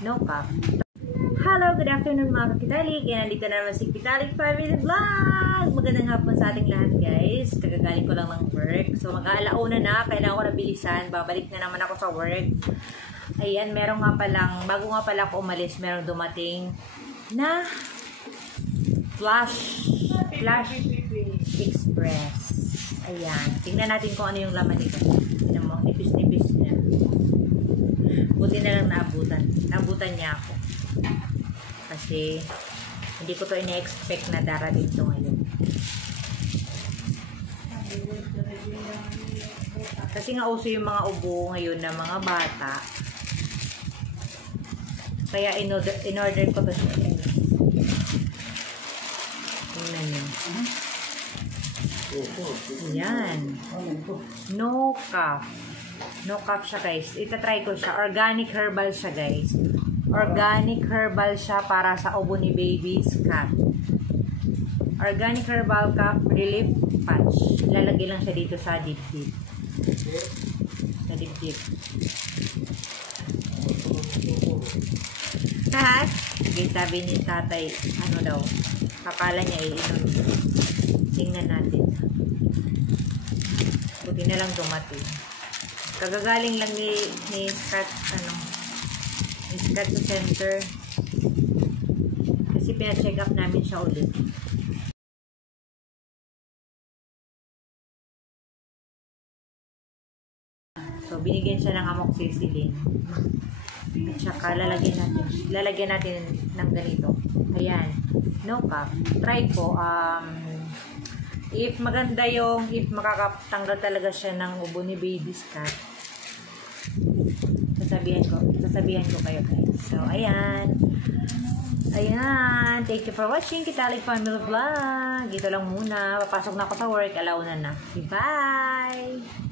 no cap. Hello, good afternoon mga kakitalik. Yan, nandito na naman si Kitalik Family Vlog. Magandang hapon sa ating lahat guys. Kagagaling ko lang ng work. So mag-aalauna na, kailangan ko na bilisan. Babalik na naman ako sa work. Ayan, meron nga palang, bago nga pala ako umalis, meron dumating na Flash Express. Ayan, tingnan natin kung ano yung laman nito. Tingnan mo, nipis-nipis niya. Buti na lang naabutan niya ako. Kasi hindi ko to ina-expect na darating to ngayon. Kasi nga uso yung mga ubo ngayon na mga bata. Kaya in-order ko to siya. Tingnan nyo. Yan. No cap. No cap siya guys. Itatry ko siya. Organic herbal siya guys. Organic herbal siya para sa ubo ni baby's cat. Organic herbal cap relief patch. Lalagay lang siya dito sa dibdib. Sa dibdib. Lahat. Okay, sabi ni tatay, ano daw, kakala niya iinom. Tingnan natin. Buti na lang dumating. Kagagaling lang ni Scott, Scott sa center. Kasi pina-check up namin siya ulit. So, binigyan siya ng amoxicillin. At saka lalagyan natin ng ganito. Ayan. No cap. Try ko. If maganda if makakatanggal talaga siya ng ubo ni baby's cat, sasabihan ko kayo guys. So, ayan. Ayan. Thank you for watching Kitalik Family Vlog. Dito lang muna. Papasok na ako sa work. Alauna na. Bye!